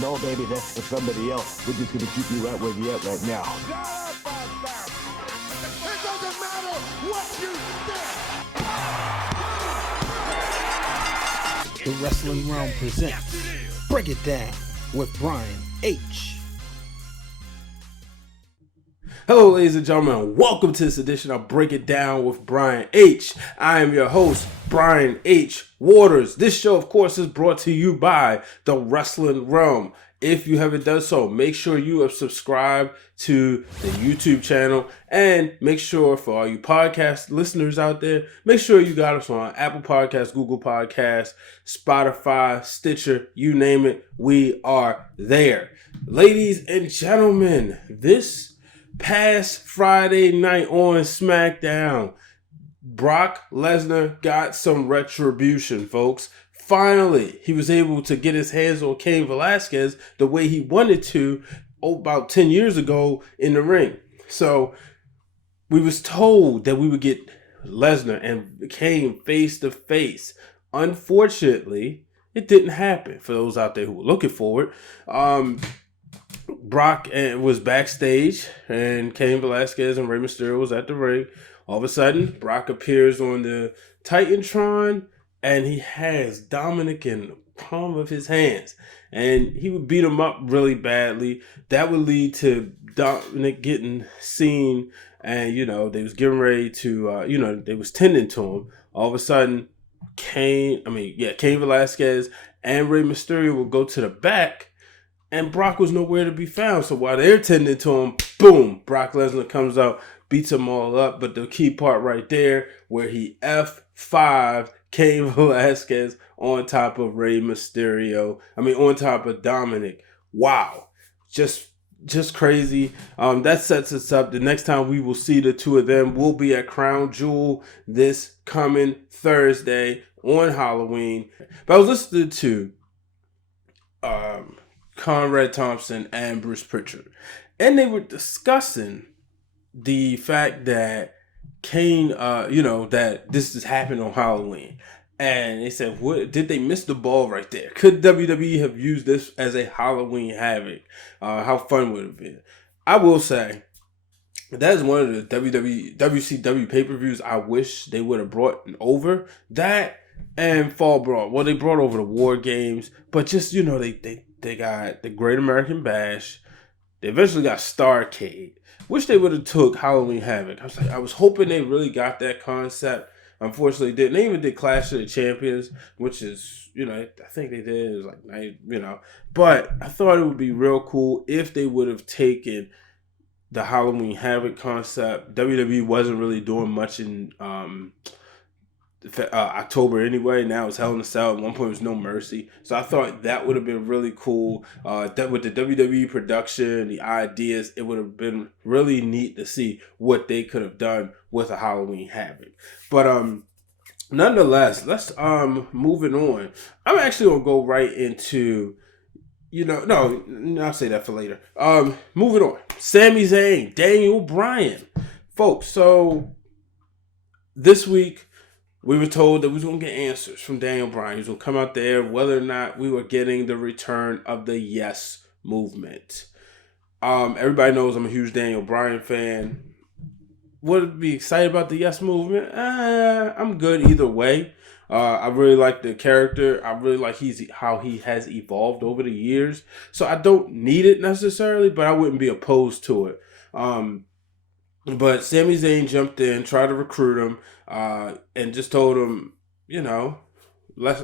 No, baby, that's for somebody else. We're just gonna keep you right where you're at right now. It doesn't matter what you think. The Wrestling Realm presents Break It Down with Brian H. Hello, ladies and gentlemen. Welcome to this edition of Break It Down with Brian H. I am your host, Brian H. Waters. This show, of course, is brought to you by the Wrestling Realm. If you haven't done so, make sure you have subscribed to the YouTube channel, and make sure for all you podcast listeners out there, make sure you got us on Apple Podcasts, Google Podcasts, Spotify, Stitcher, you name it, we are there. Ladies and gentlemen, this past Friday night on SmackDown, Brock Lesnar got some retribution, folks. Finally, he was able to get his hands on Cain Velasquez the way he wanted to about 10 years ago in the ring. So we was told that we would get Lesnar and Cain face to face. Unfortunately, it didn't happen for those out there who were looking for it. Brock was backstage, and Cain Velasquez and Rey Mysterio was at the ring. All of a sudden, Brock appears on the Titantron, and he has Dominic in the palm of his hands. And he would beat him up really badly. That would lead to Dominic getting seen, and, they was getting ready to, they was tending to him. All of a sudden, Cain Velasquez and Rey Mysterio would go to the back, and Brock was nowhere to be found. So while they're tending to him, boom, Brock Lesnar comes out, beats them all up. But the key part right there, where he F5 Cain Velasquez on top of Rey Mysterio. On top of Dominic. Wow. Just crazy. That sets us up. The next time we will see the two of them will be at Crown Jewel this coming Thursday on Halloween. But I was listening to Conrad Thompson and Bruce Pritchard, and they were discussing the fact that Cain, that this has happened on Halloween, and they said, "What did they miss the ball right there? Could WWE have used this as a Halloween Havoc? How fun would it have been?" I will say that is one of the WCW pay-per-views I wish they would have brought over. That and Fall Brawl. Well, they brought over the War Games, but just they got the Great American Bash. They eventually got Starrcade. Wish they would have took Halloween Havoc. I was hoping they really got that concept. Unfortunately, didn't. They even did Clash of the Champions, which is, I think they did. It was like, But I thought it would be real cool if they would have taken the Halloween Havoc concept. WWE wasn't really doing much in October anyway. Now it's Hell in a Cell. At one point it was No Mercy. So I thought that would have been really cool. That with the WWE production, the ideas, it would have been really neat to see what they could have done with a Halloween Havoc. But nonetheless, let's moving on. I'm actually gonna go right into I'll say that for later. Moving on. Sami Zayn, Daniel Bryan. Folks, so this week we were told that we was going to get answers from Daniel Bryan. He was going to come out there whether or not we were getting the return of the Yes Movement. Everybody knows I'm a huge Daniel Bryan fan. Would I be excited about the Yes Movement? I'm good either way. I really like the character. I really like how he has evolved over the years. So I don't need it necessarily, but I wouldn't be opposed to it. But Sami Zayn jumped in, tried to recruit him, and just told him, why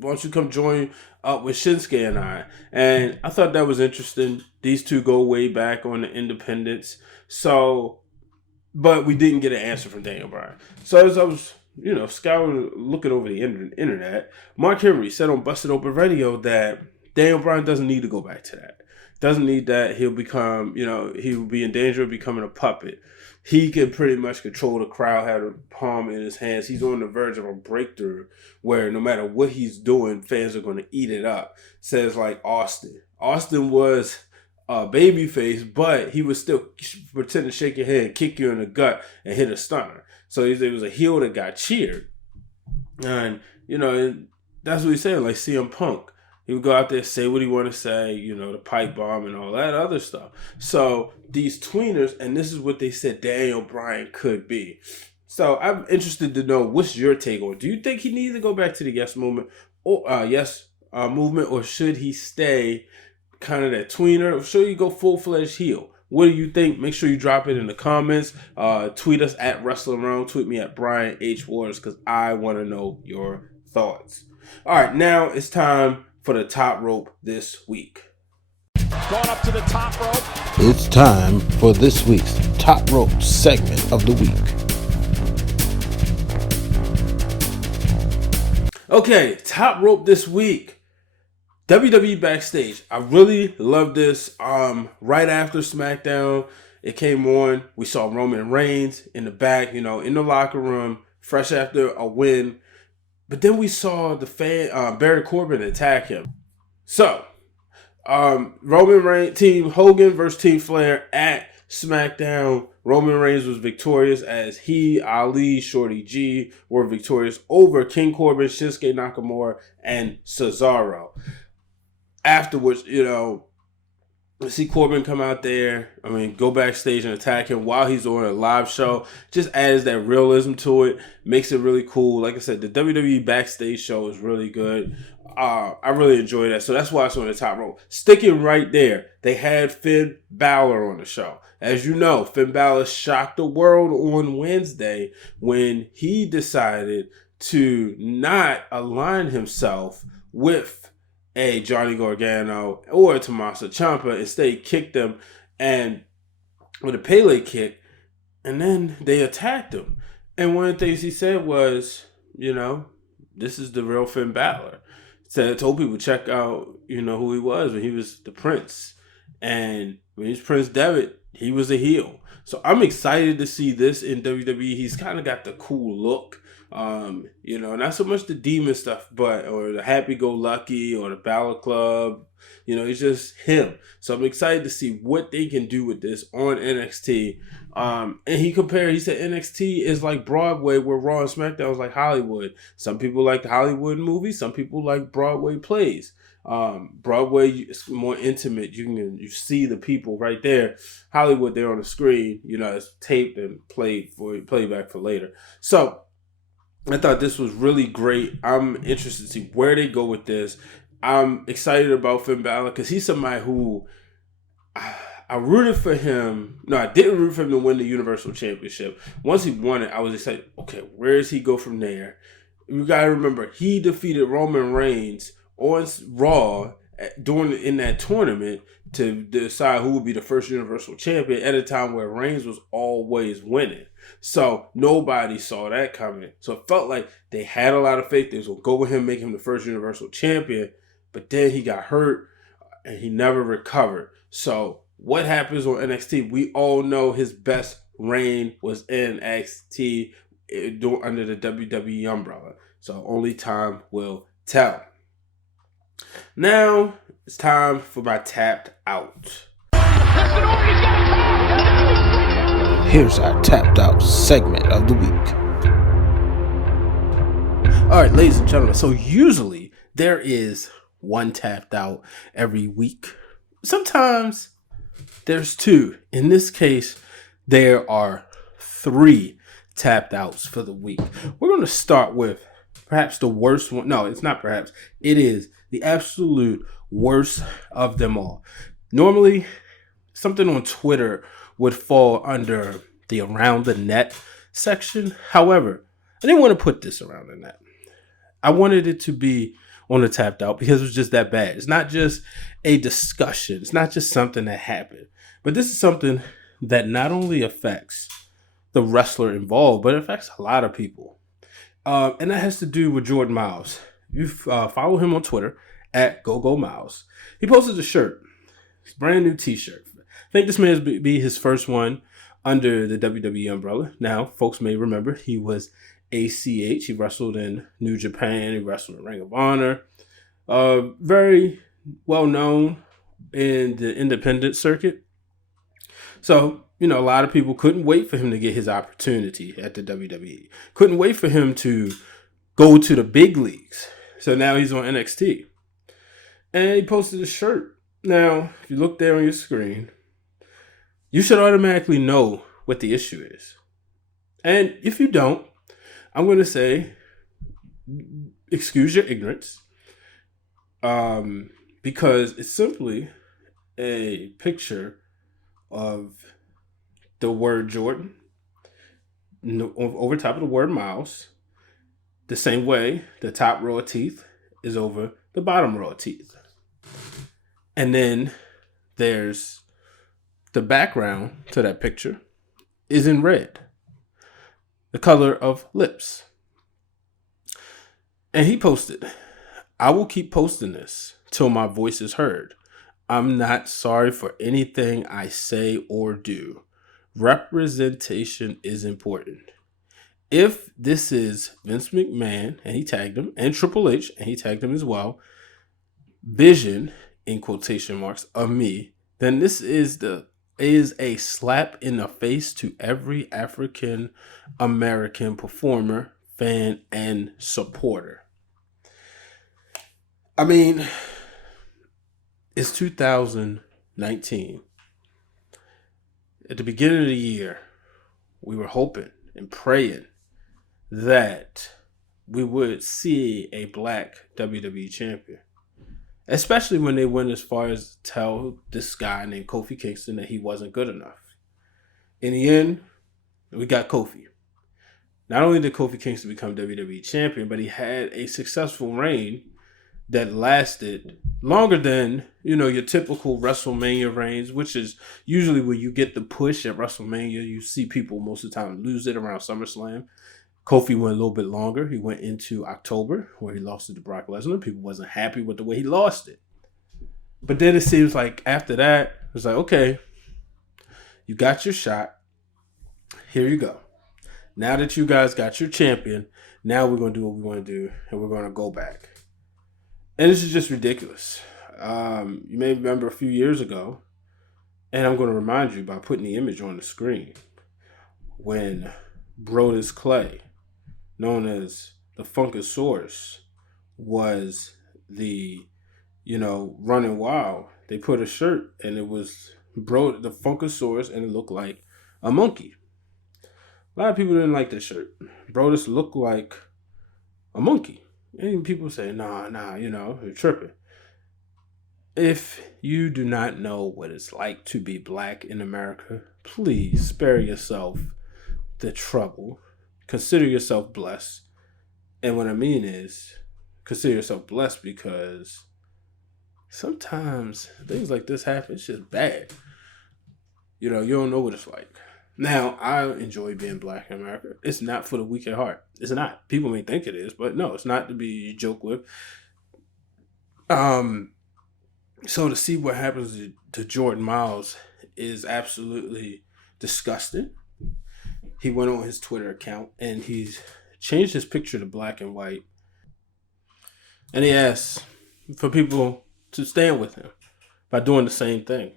don't you come join up with Shinsuke and I? And I thought that was interesting. These two go way back on the independents. So, but we didn't get an answer from Daniel Bryan. So as I was, scouring, looking over the internet, Mark Henry said on Busted Open Radio that Daniel Bryan doesn't need to go back to that. Doesn't need that. He'll become, he will be in danger of becoming a puppet. He can pretty much control the crowd, have the palm in his hands. He's on the verge of a breakthrough where no matter what he's doing, fans are going to eat it up. Says like Austin. Austin was a babyface, but he was still pretending to shake your hand, kick you in the gut, and hit a stunner. So it was a heel that got cheered. And, that's what he's saying, like CM Punk. He would go out there, say what he want to say, the pipe bomb and all that other stuff. So these tweeners, and this is what they said Daniel Bryan could be. So I'm interested to know, what's your take on it? Do you think he needs to go back to the yes movement, or should he stay kind of that tweener, or should he go full-fledged heel? What do you think? Make sure you drop it in the comments. Tweet us at Wrealm. Tweet me at Brian H. Waters, because I want to know your thoughts. All right, now it's time for the top rope this week. Going up to the top rope. It's time for this week's top rope segment of the week. Okay, top rope this week. WWE Backstage. I really love this. Right after SmackDown, it came on. We saw Roman Reigns in the back, in the locker room, fresh after a win. But then we saw the Baron Corbin attack him. So, Roman Reigns, Team Hogan versus Team Flair at SmackDown. Roman Reigns was victorious as he, Ali, Shorty G were victorious over King Corbin, Shinsuke Nakamura, and Cesaro. Afterwards, see Corbin come out there, go backstage and attack him while he's on a live show. Just adds that realism to it. Makes it really cool. Like I said, the WWE Backstage show is really good. I really enjoy that. So that's why it's on the top rope. Sticking right there, they had Finn Balor on the show. As you know, Finn Balor shocked the world on Wednesday when he decided to not align himself with a Johnny Gargano or a Tommaso Ciampa. Instead, he kicked them and with a Pele kick, and then they attacked him. And one of the things he said was, this is the real Finn Balor. Told people, check out, who he was when he was the Prince. And when he was Prince Devitt, he was a heel. So I'm excited to see this in WWE. He's kind of got the cool look. Not so much the demon stuff, or the happy-go-lucky or the Balor Club. It's just him. So I'm excited to see what they can do with this on NXT. And he said NXT is like Broadway, where Raw and SmackDown is like Hollywood. Some people like the Hollywood movies. Some people like Broadway plays. Broadway is more intimate. You see the people right there. Hollywood, they're on the screen. It's taped and playback for later. So I thought this was really great. I'm interested to see where they go with this. I'm excited about Finn Balor because he's somebody who I rooted for him. No, I didn't root for him to win the Universal Championship. Once he won it, I was excited. Okay, where does he go from there? You got to remember, he defeated Roman Reigns on Raw in that tournament to decide who would be the first Universal Champion at a time where Reigns was always winning. So nobody saw that coming. So it felt like they had a lot of faith. They was going to go with him, make him the first Universal Champion. But then he got hurt and he never recovered. So what happens on NXT? We all know his best reign was in NXT under the WWE umbrella. So only time will tell. Now it's time for my tapped out. Here's our tapped out segment of the week. All right, ladies and gentlemen. So usually there is one tapped out every week. Sometimes there's two. In this case, there are 3 tapped outs for the week. We're going to start with perhaps the worst one. No, it's not perhaps. It is the absolute worst of them all. Normally, something on Twitter would fall under the around the net section. However, I didn't want to put this around the net. I wanted it to be on the tapped out because it was just that bad. It's not just a discussion. It's not just something that happened. But this is something that not only affects the wrestler involved, but it affects a lot of people. And that has to do with Jordan Miles. You follow him on Twitter at GoGoMiles. He posted a shirt. It's a brand new t-shirt. I think this may be his first one under the WWE umbrella. Now, folks may remember he was ACH. He wrestled in New Japan. He wrestled in Ring of Honor. Very well known in the independent circuit. So, a lot of people couldn't wait for him to get his opportunity at the WWE. Couldn't wait for him to go to the big leagues. So now he's on NXT. And he posted a shirt. Now, if you look there on your screen, you should automatically know what the issue is. And if you don't, I'm going to say, excuse your ignorance. Because it's simply a picture of the word Jordan over top of the word Miles, the same way the top row of teeth is over the bottom row of teeth. And then there's the background to that picture is in red, the color of lips. And he posted, I will keep posting this till my voice is heard. I'm not sorry for anything I say or do. Representation is important. If this is Vince McMahon, and he tagged him, and Triple H, and he tagged him as well, vision, in quotation marks, of me, then this is a slap in the face to every African American performer, fan, and supporter. I mean, it's 2019. At the beginning of the year, we were hoping and praying that we would see a black WWE champion. Especially when they went as far as to tell this guy named Kofi Kingston that he wasn't good enough. In the end, we got Kofi. Not only did Kofi Kingston become WWE champion, but he had a successful reign that lasted longer than, your typical WrestleMania reigns, which is usually when you get the push at WrestleMania. You see people most of the time lose it around SummerSlam. Kofi went a little bit longer. He went into October where he lost it to Brock Lesnar. People wasn't happy with the way he lost it. But then it seems like after that, it's like, okay, you got your shot. Here you go. Now that you guys got your champion, now we're going to do what we want to do, and we're going to go back. And this is just ridiculous. You may remember a few years ago, and I'm going to remind you by putting the image on the screen, when Brodus Clay, known as the Funkasaurus, was the, running wild. They put a shirt, and it was the Funkasaurus, and it looked like a monkey. A lot of people didn't like this shirt. Brodus looked like a monkey. And people say, nah, you're tripping. If you do not know what it's like to be black in America, please spare yourself the trouble. Consider yourself blessed. And what I mean is, consider yourself blessed because sometimes things like this happen. It's just bad. You don't know what it's like. Now, I enjoy being black in America. It's not for the weak at heart. It's not. People may think it is, but no, it's not to be joked with. So to see what happens to Jordan Miles is absolutely disgusting. He went on his Twitter account and he's changed his picture to black and white. And he asked for people to stand with him by doing the same thing.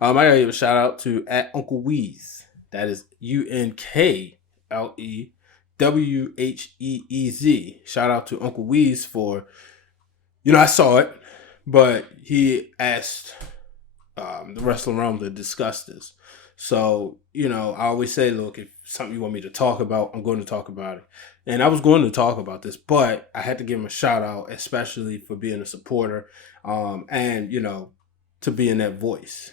I gotta give a shout out to @Uncle Wheeze. That is UNKLEWHEEZ. Shout out to Uncle Wheeze for, I saw it, but he asked the Wrestling Realm to discuss this. So, I always say, look, if something you want me to talk about, I'm going to talk about it. And I was going to talk about this, but I had to give him a shout out, especially for being a supporter and, to being that voice.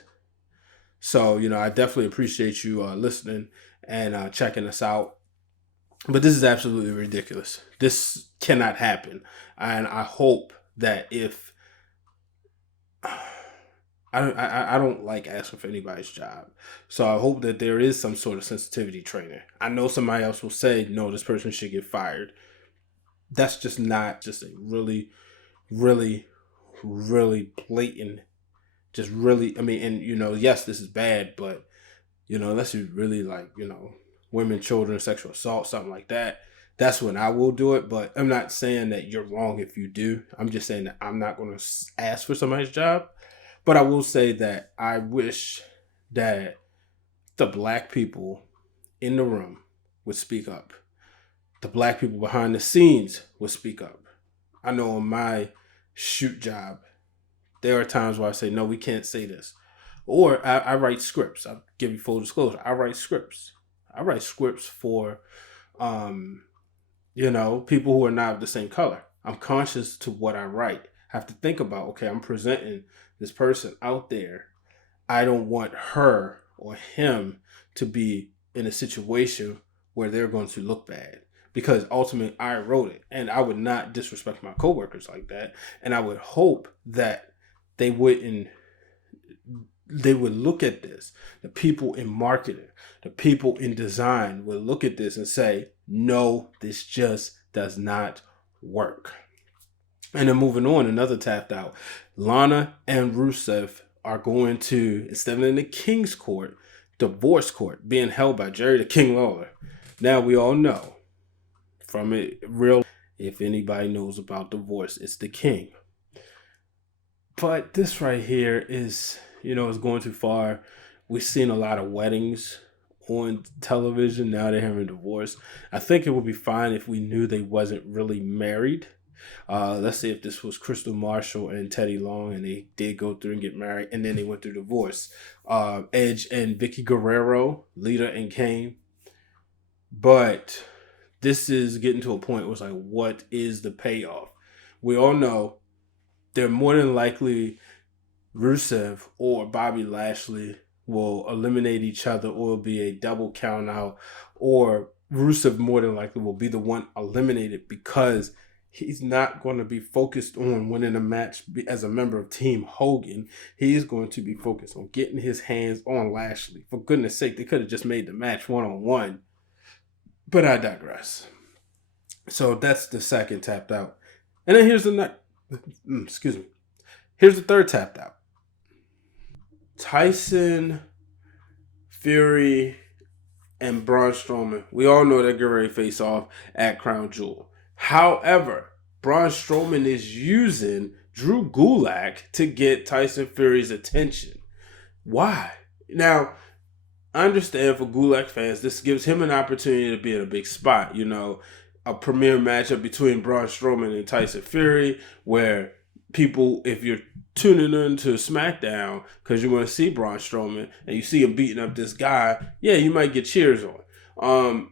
So, I definitely appreciate you listening and checking us out. But this is absolutely ridiculous. This cannot happen. And I hope that if... I don't like asking for anybody's job. So I hope that there is some sort of sensitivity training. I know somebody else will say, no, this person should get fired. That's just not just a really, really, really blatant... Just really, yes, this is bad, but, unless you really like, women, children, sexual assault, something like that, that's when I will do it. But I'm not saying that you're wrong if you do. I'm just saying that I'm not going to ask for somebody's job. But I will say that I wish that the black people in the room would speak up. The black people behind the scenes would speak up. I know on my shoot job, There are times where I say, no, we can't say this. Or I write scripts. I'll give you full disclosure. I write scripts. I write scripts for, people who are not of the same color. I'm conscious to what I write. I have to think about, okay, I'm presenting this person out there. I don't want her or him to be in a situation where they're going to look bad, because ultimately I wrote it, and I would not disrespect my coworkers like that. And I would hope that they would look at this. The people in marketing, the people in design would look at this and say, no, this just does not work. And then moving on, another tapped out. Lana and Rusev are going to, instead of in the King's Court, divorce court, being held by Jerry the King Lawler. Now we all know from it, real, if anybody knows about divorce, it's the king. But this right here is, is going too far. We've seen a lot of weddings on television. Now they're having divorce. I think it would be fine if we knew they wasn't really married. Let's say if this was Crystal Marshall and Teddy Long and they did go through and get married and then they went through divorce. Edge and Vicky Guerrero, Lita and Kane. But this is getting to a point where it's like, what is the payoff? We all know they're more than likely Rusev or Bobby Lashley will eliminate each other, or it'll be a double count out, or Rusev more than likely will be the one eliminated because he's not going to be focused on winning a match as a member of Team Hogan. He's going to be focused on getting his hands on Lashley. For goodness sake, they could have just made the match one-on-one. But I digress. So that's the second tapped out. And then here's the Here's the third tapped out. Tyson, Fury, and Braun Strowman. We all know they're getting ready to face off at Crown Jewel. However, Braun Strowman is using Drew Gulak to get Tyson Fury's attention. Why? Now, I understand for Gulak fans, this gives him an opportunity to be in a big spot. A premier matchup between Braun Strowman and Tyson Fury, where people, if you're tuning in to SmackDown because you want to see Braun Strowman and you see him beating up this guy, yeah, you might get cheers on.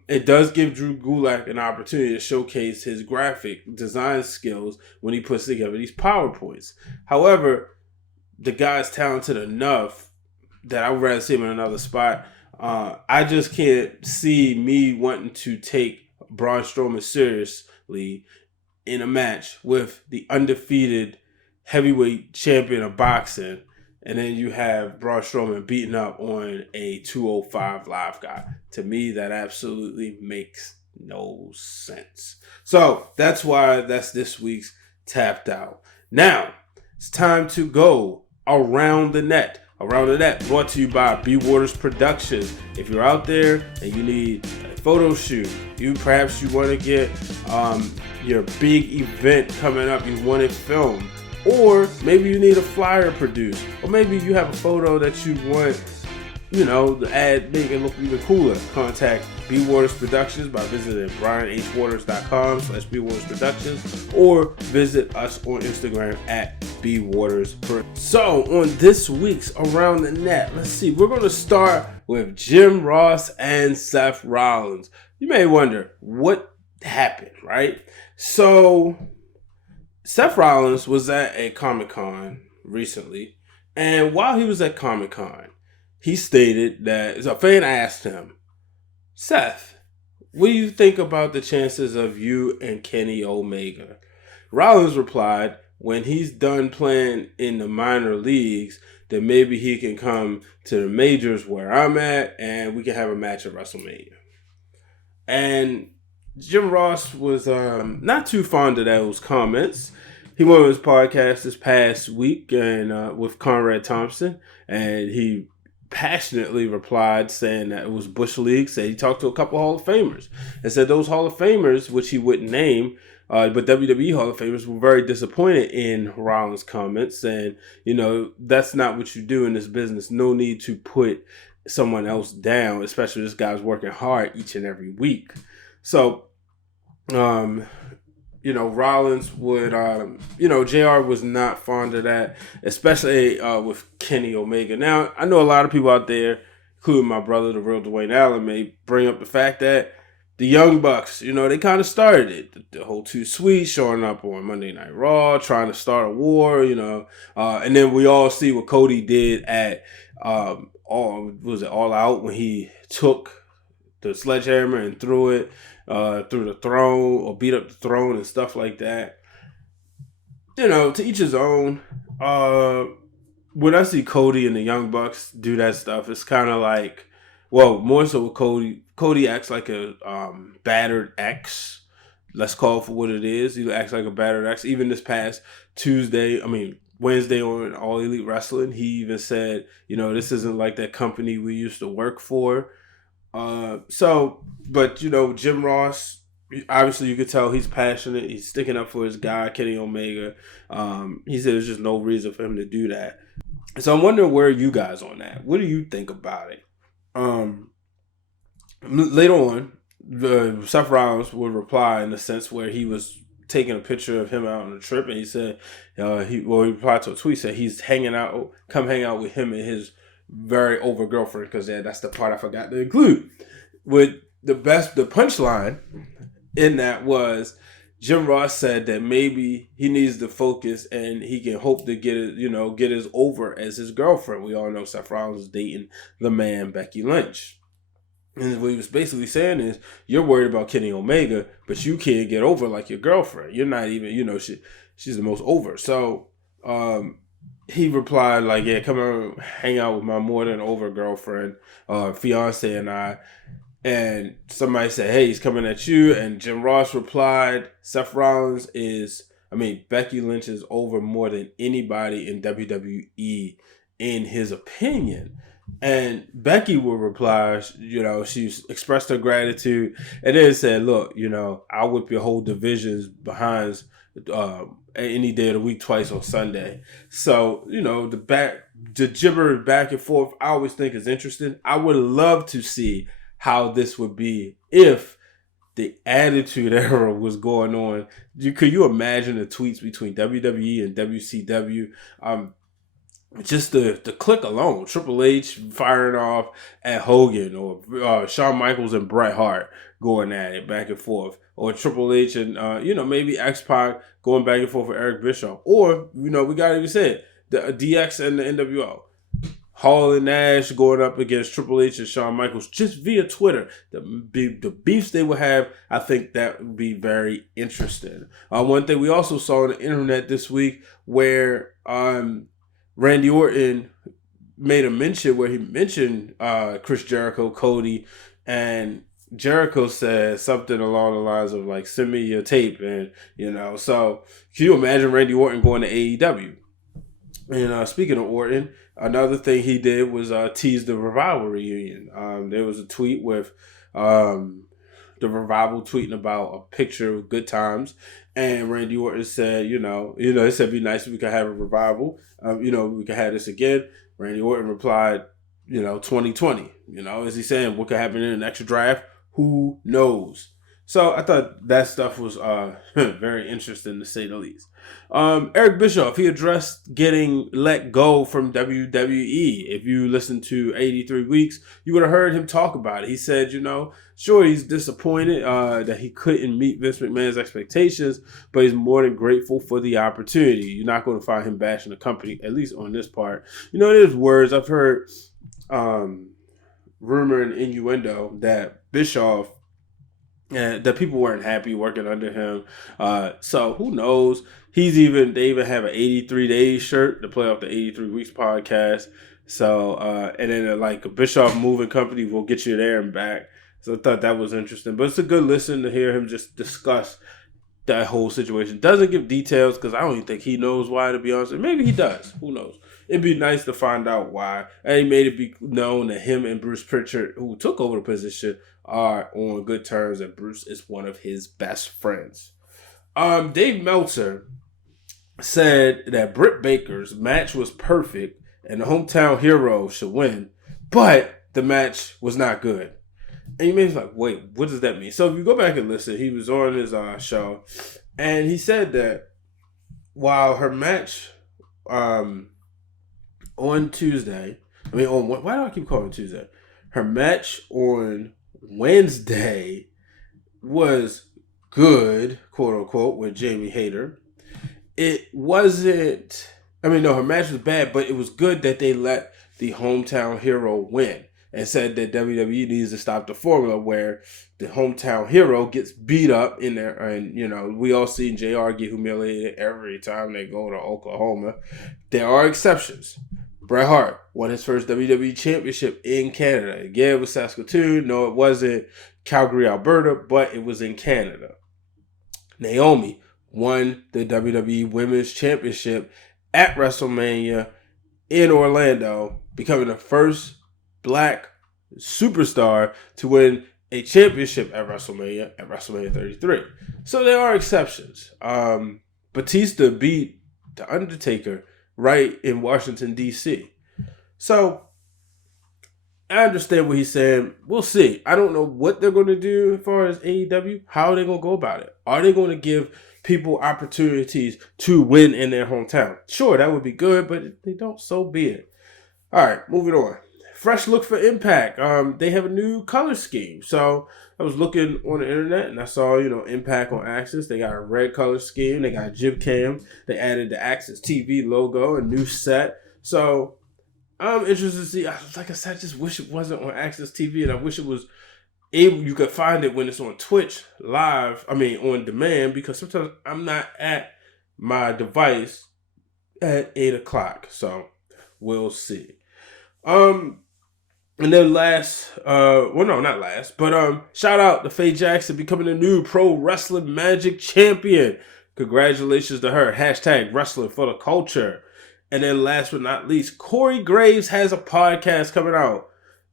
It does give Drew Gulak an opportunity to showcase his graphic design skills when he puts together these PowerPoints. However, the guy's talented enough that I would rather see him in another spot. I just can't see me wanting to take Braun Strowman seriously in a match with the undefeated heavyweight champion of boxing, and then you have Braun Strowman beating up on a 205 live guy. To me, that absolutely makes no sense. So that's why that's this week's Tapped Out. Now, it's time to go around the net. Around the Net, brought to you by B Waters Productions. If you're out there and you need a photo shoot, perhaps you want to get your big event coming up, you want it filmed, or maybe you need a flyer produced, or maybe you have a photo that you want, the ad make it look even cooler. Contact B Waters Productions by visiting brianhwaters.com/BWatersProductions, or visit us on Instagram at BWaters. So on this week's Around the Net, let's see, we're going to start with Jim Ross and Seth Rollins. You may wonder what happened, right? So Seth Rollins was at a Comic-Con recently, and while he was at Comic-Con, he stated that a fan asked him, Seth, what do you think about the chances of you and Kenny Omega? Rollins replied, when he's done playing in the minor leagues, then maybe he can come to the majors where I'm at and we can have a match at WrestleMania. And Jim Ross was not too fond of those comments. He went on his podcast this past week and with Conrad Thompson, and he passionately replied saying that it was Bush League. Said he talked to a couple Hall of Famers and said those Hall of Famers, which he wouldn't name, but WWE Hall of Famers, were very disappointed in Rollins' comments. And, that's not what you do in this business. No need to put someone else down, especially this guy's working hard each and every week. So Rollins would, JR was not fond of that, especially with Kenny Omega. Now, I know a lot of people out there, including my brother, the real Dwayne Allen, may bring up the fact that the Young Bucks, they kind of started it. The whole Too Sweet showing up on Monday Night Raw, trying to start a war, and then we all see what Cody did at All Out when he took the sledgehammer and threw it through the throne or beat up the throne and stuff like that. To each his own. When I see Cody and the Young Bucks do that stuff, it's kind of like, well, more so with Cody. Cody acts like a battered ex. Let's call it for what it is. He acts like a battered ex. Even this past Wednesday on All Elite Wrestling, he even said, this isn't like that company we used to work for. But Jim Ross, obviously you could tell he's passionate. He's sticking up for his guy, Kenny Omega. He said there's just no reason for him to do that. So I'm wondering where are you guys on that? What do you think about it? Later on, Seth Rollins would reply in the sense where he was taking a picture of him out on a trip, and he said, he replied to a tweet, said he's come hang out with him and his very over girlfriend, because that's the part I forgot to include. With the punchline in that was Jim Ross said that maybe he needs to focus and he can hope to get his over as his girlfriend. We all know Seth Rollins is dating the man Becky Lynch. And what he was basically saying is, you're worried about Kenny Omega, but you can't get over like your girlfriend. You're not even, she's the most over. So he replied like, yeah, come on, hang out with my more than over girlfriend, fiance and I. And somebody said, hey, he's coming at you. And Jim Ross replied, Becky Lynch is over more than anybody in WWE in his opinion. And Becky would reply, she expressed her gratitude and then said, look, I'll whip your whole divisions behind any day of the week twice on Sunday. So, the gibber back and forth, I always think is interesting. I would love to see how this would be if the Attitude Era was going on. Could you imagine the tweets between WWE and WCW? Just the click alone, Triple H firing off at Hogan, or Shawn Michaels and Bret Hart going at it back and forth, or Triple H and maybe X-Pac going back and forth with Eric Bischoff, or we got to even say it, the DX and the NWO, Hall and Nash going up against Triple H and Shawn Michaels just via Twitter. The beefs they would have, I think that would be very interesting. One thing we also saw on the internet this week where Randy Orton made a mention where he mentioned Chris Jericho, Cody, and Jericho said something along the lines of like, send me your tape. And, so can you imagine Randy Orton going to AEW? And speaking of Orton, another thing he did was tease the Revival reunion. There was a tweet with the Revival tweeting about a picture of good times. And Randy Orton said, he said it'd be nice if we could have a revival. We could have this again. Randy Orton replied, 2020. Is he saying what could happen in an extra draft? Who knows? So I thought that stuff was very interesting to say the least. Eric Bischoff, he addressed getting let go from WWE. If you listen to 83 Weeks, you would have heard him talk about it. He said, sure, he's disappointed that he couldn't meet Vince McMahon's expectations, but he's more than grateful for the opportunity. You're not going to find him bashing the company, at least on this part. There's words I've heard, rumor and innuendo that Bischoff, that people weren't happy working under him. So who knows? They even have an 83 Days shirt to play off the 83 Weeks podcast. So, and then like a Bischoff moving company will get you there and back. So I thought that was interesting. But it's a good listen to hear him just discuss that whole situation. Doesn't give details because I don't even think he knows why, to be honest. Maybe he does. Who knows? It'd be nice to find out why. And he made it be known that him and Bruce Pritchard, who took over the position, are on good terms, and Bruce is one of his best friends. Dave Meltzer said that Britt Baker's match was perfect and the hometown hero should win, but the match was not good. And you may be like, wait, what does that mean? So if you go back and listen, he was on his show And he said that while her match on Tuesday, why do I keep calling it Tuesday? Her match on Wednesday was good, quote unquote, with Jamie Hayter. It wasn't, her match was bad, but it was good that they let the hometown hero win and said that WWE needs to stop the formula where the hometown hero gets beat up in there. And, we all see JR get humiliated every time they go to Oklahoma. There are exceptions. Bret Hart won his first WWE championship in Canada. Again, it was Saskatoon. No, it wasn't Calgary, Alberta, but it was in Canada. Naomi won the WWE Women's Championship at WrestleMania in Orlando, becoming the first Black superstar to win a championship at WrestleMania 33. So there are exceptions. Batista beat The Undertaker right in Washington, D.C. So I understand what he's saying. We'll see. I don't know what they're going to do as far as AEW. How are they going to go about it? Are they going to give people opportunities to win in their hometown? Sure, that would be good, but if they don't, so be it. All right, moving on. Fresh look for Impact. They have a new color scheme. So I was looking on the internet and I saw, Impact on Axis. They got a red color scheme. They got a jib cam. They added the Axis TV logo, a new set. So I'm interested to see. Like I said, I just wish it wasn't on Axis TV, and I wish it was you could find it when it's on Twitch live. On demand, because sometimes I'm not at my device at 8 o'clock. So we'll see. And then not last, but shout out to Faye Jackson becoming the new Pro Wrestling Magic champion. Congratulations to her. # wrestling for the culture. And then last but not least, Corey Graves has a podcast coming out.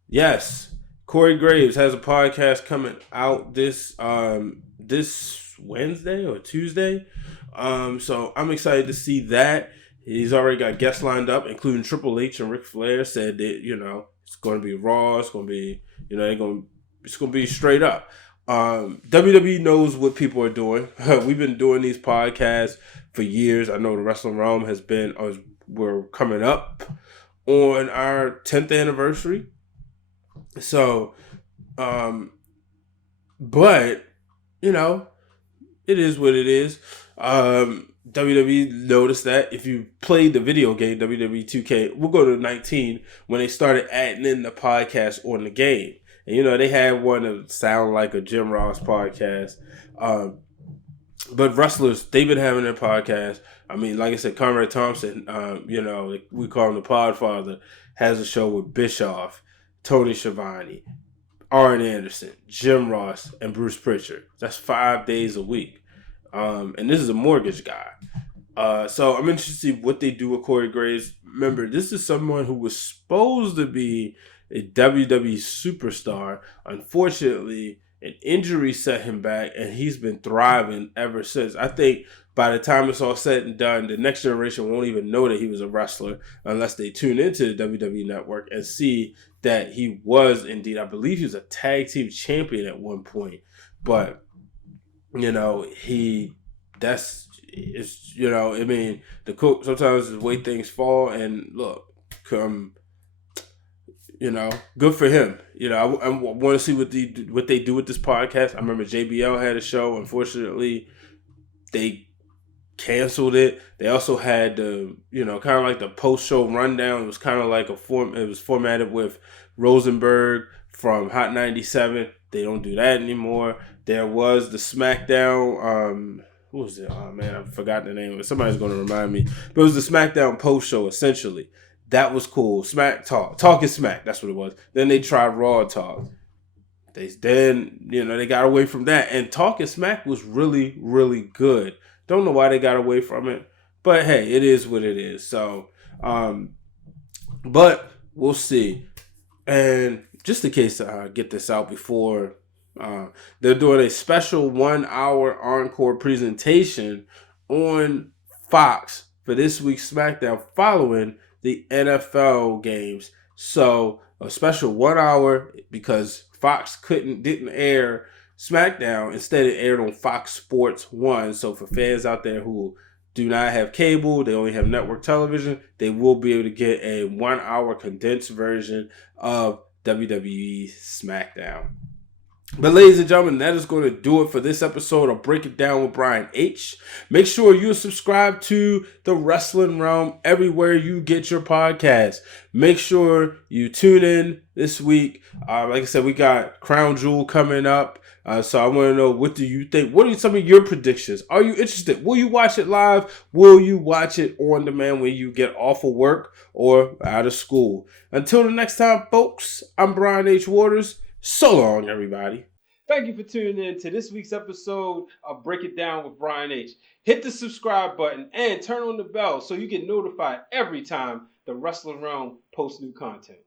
Yes, Corey Graves has a podcast coming out this Wednesday or Tuesday. So I'm excited to see that. He's already got guests lined up, including Triple H and Ric Flair. Said that, it's going to be raw. It's going to be, it's going to be straight up. WWE knows what people are doing. We've been doing these podcasts for years. I know the Wrestling Wrealm we're coming up on our 10th anniversary. So, but, it is what it is. WWE noticed that if you played the video game, WWE 2K, we'll go to 19, when they started adding in the podcast on the game. And, they had one that sounded like a Jim Ross podcast. But wrestlers, they've been having their podcast. Like I said, Conrad Thompson, we call him the Podfather, has a show with Bischoff, Tony Schiavone, Arn Anderson, Jim Ross, and Bruce Pritchard. That's 5 days a week. And this is a mortgage guy. So I'm interested to see what they do with Corey Graves. Remember, this is someone who was supposed to be a WWE superstar. Unfortunately, an injury set him back, and he's been thriving ever since. I think by the time it's all said and done, the next generation won't even know that he was a wrestler unless they tune into the WWE Network and see that he was indeed, I believe he was a tag team champion at one point. But, the cook, sometimes the way things fall, and look, good for him. I want to see what they do with this podcast. I remember JBL had a show. Unfortunately, they canceled it. They also had the, kind of like the post-show rundown. It was kind of like it was formatted with Rosenberg from Hot 97. They don't do that anymore. There was the SmackDown, who was it? Oh man, I forgot the name of it. Somebody's going to remind me. But it was the SmackDown post-show, essentially. That was cool. Smack Talk. Talk is Smack. That's what it was. Then they tried Raw Talk. They got away from that. And Talk is Smack was really, really good. Don't know why they got away from it. But hey, it is what it is. So, but we'll see. And just in case I get this out before, they're doing a special 1 hour encore presentation on Fox for this week's SmackDown following the NFL games. So a special 1 hour, because Fox didn't air SmackDown. Instead, it aired on Fox Sports 1. So for fans out there who do not have cable, they only have network television, they will be able to get a 1 hour condensed version of WWE SmackDown. But ladies and gentlemen, that is going to do it for this episode of Break It Down with Brian H. Make sure you subscribe to the Wrestling Realm everywhere you get your podcasts. Make sure you tune in this week. Like I said, we got Crown Jewel coming up. So I want to know, what do you think? What are some of your predictions? Are you interested? Will you watch it live? Will you watch it on demand when you get off of work or out of school? Until the next time, folks, I'm Brian H. Waters. So long, everybody. Thank you for tuning in to this week's episode of Break It Down with Brian H. Hit the subscribe button and turn on the bell so you get notified every time the Wrestling Realm posts new content.